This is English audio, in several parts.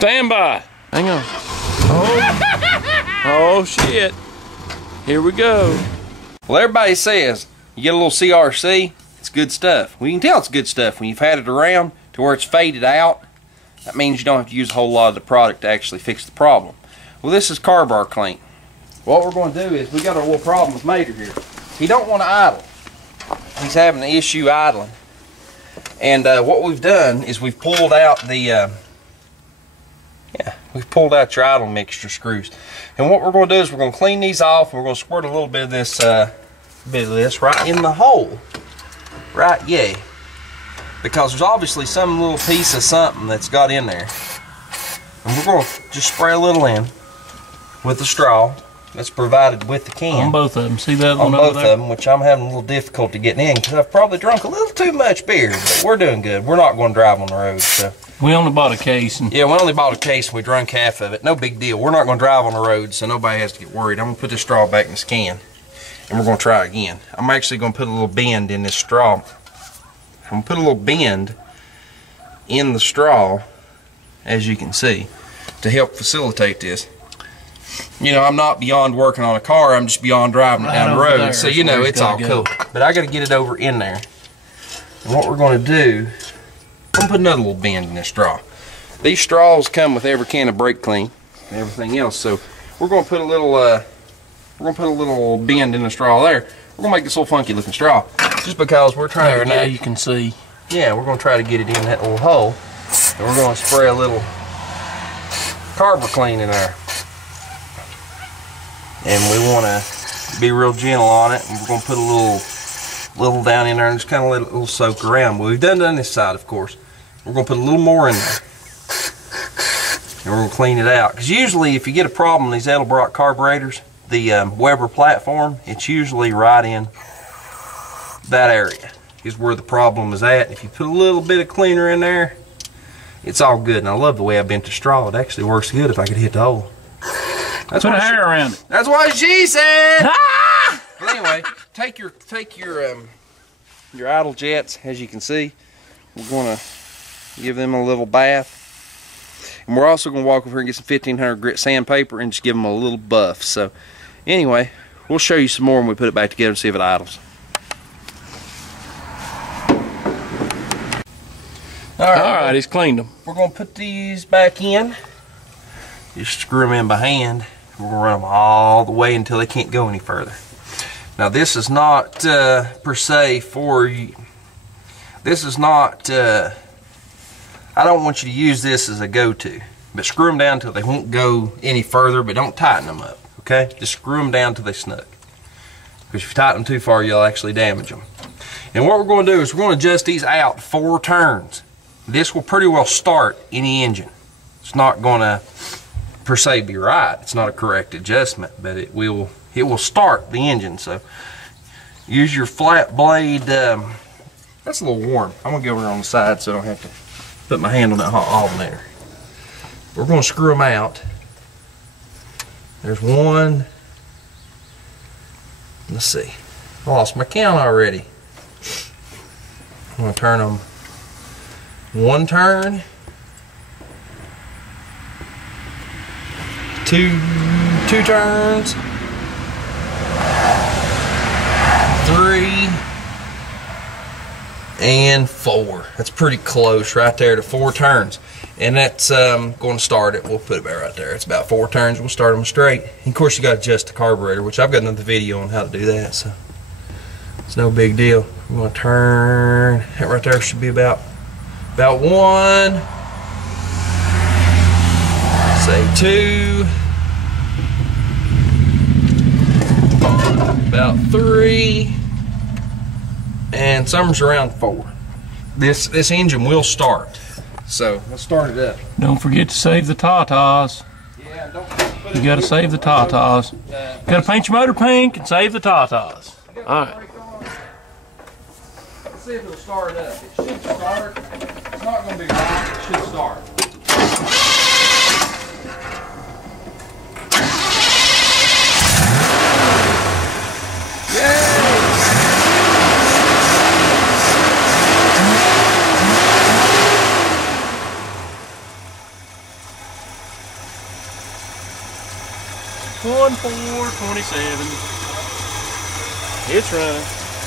Stand by. Hang on. Oh shit. Here we go. Well, everybody says you get a little CRC, it's good stuff. Well, you can tell it's good stuff when you've had it around to where it's faded out. That means you don't have to use a whole lot of the product to actually fix the problem. Well, this is carb clean. What we're going to do is we got a little problem with Mater here. He don't want to idle. He's having an issue idling. And what we've done is we've pulled out the we've pulled out your idle mixture screws. And what we're going to do is we're going to clean these off, and we're going to squirt a little bit of this right in the hole. Right, yeah. Because there's obviously some little piece of something that's got in there. And we're going to just spray a little in with the straw that's provided with the can. On both of them. See that one on over both there? of them, which I'm having a little difficulty getting in because I've probably drunk a little too much beer. But we're doing good. We're not going to drive on the road. So. We only bought a case. Yeah, we only bought a case and we drank half of it. No big deal. We're not going to drive on the road, so nobody has to get worried. I'm going to put this straw back in this can, and we're going to try again. I'm actually going to put a little bend in this straw. I'm going to put a little bend in the straw, as you can see, to help facilitate this. You know, I'm not beyond working on a car, I'm just beyond driving it down the road. So, you know, it's all cool. But I got to get it over in there. And what we're going to do, I'm going to put another little bend in this straw. These straws come with every can of brake clean and everything else. So we're going to put a little bend in the straw there. We're going to make this little funky looking straw. Just because we're trying to get now it. You can see. Yeah, we're going to try to get it in that little hole. And we're going to spray a little carb clean in there. And we want to be real gentle on it. And we're going to put a little down in there and just kind of let it little soak around. Well, we've done this side, of course. We're going to put a little more in there. And we're going to clean it out. Because usually if you get a problem in these Edelbrock carburetors, the Weber platform, it's usually right in that area is where the problem is at. If you put a little bit of cleaner in there, it's all good. And I love the way I bent the straw. It actually works good if I could hit the hole. That's put a hair around it. That's what she said. Ah! But anyway, take your idle jets, as you can see. We're going to give them a little bath. And we're also going to walk over here and get some 1500 grit sandpaper and just give them a little buff. So anyway, we'll show you some more when we put it back together and see if it idles. Alright, he's cleaned them. We're going to put these back in. Just screw them in by hand. We're going to run them all the way until they can't go any further. Now this is not per se for you. This is not, I don't want you to use this as a go-to. But screw them down until they won't go any further, but don't tighten them up, okay? Just screw them down until they snug. Because if you tighten them too far, you'll actually damage them. And what we're going to do is we're going to adjust these out 4 turns. This will pretty well start any engine. It's not going to per se be right. It's not a correct adjustment, but it will start the engine. So use your flat blade. That's a little warm. I'm going to go over on the side so I don't have to put my hand on that hot alternator. We're going to screw them out. There's one. Let's see. I lost my count already. I'm going to turn them 1 turn, 2 turns, 3, and 4. That's pretty close right there to 4 turns. And that's going to start it. We'll put it back right there. It's about 4 turns. We'll start them straight. And of course, you got to adjust the carburetor, which I've got another video on how to do that. So it's no big deal. I'm going to turn. That right there should be about 1. Say 2. About 3. And something's around 4. This engine will start. So let's start it up. Don't forget to save the tatas. Yeah, don't put You gotta save the tatas. Gotta paint your motor pink and save the tatas. Alright. Let's see if it'll start up. It should start. It's not going to be right. It should start. 1427. It's running.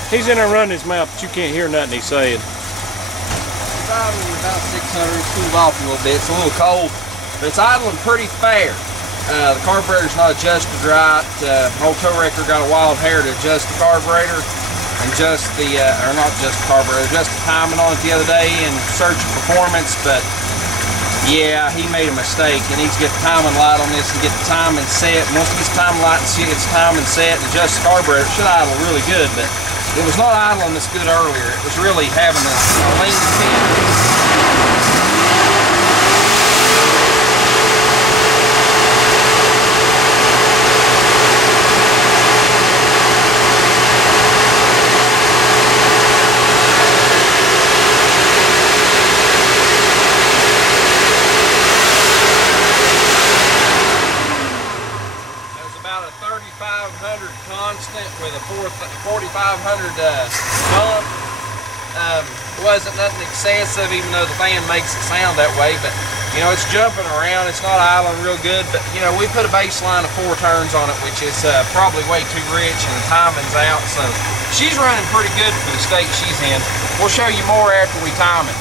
He's in there running his mouth, but you can't hear nothing he's saying. It's idling about 600. It's cooled off a little bit. It's a little cold, but it's idling pretty fair. The carburetor's not adjusted right. Old tow wrecker got a wild hair to adjust the carburetor and just the, or not just the carburetor, adjust the timing on it the other day in search of performance, but yeah, he made a mistake. He needs to get the timing light on this and get the timing set. Once he gets the timing light and see its timing set and adjust the carburetor, it should idle really good, but it was not idling this good earlier. It was really having a lean tip. Constant with a 4500 pump. Wasn't nothing excessive, even though the fan makes it sound that way, but you know, it's jumping around. It's not idling real good, but you know, we put a baseline of 4 turns on it, which is probably way too rich, and the timing's out, so she's running pretty good for the state she's in. We'll show you more after we time it.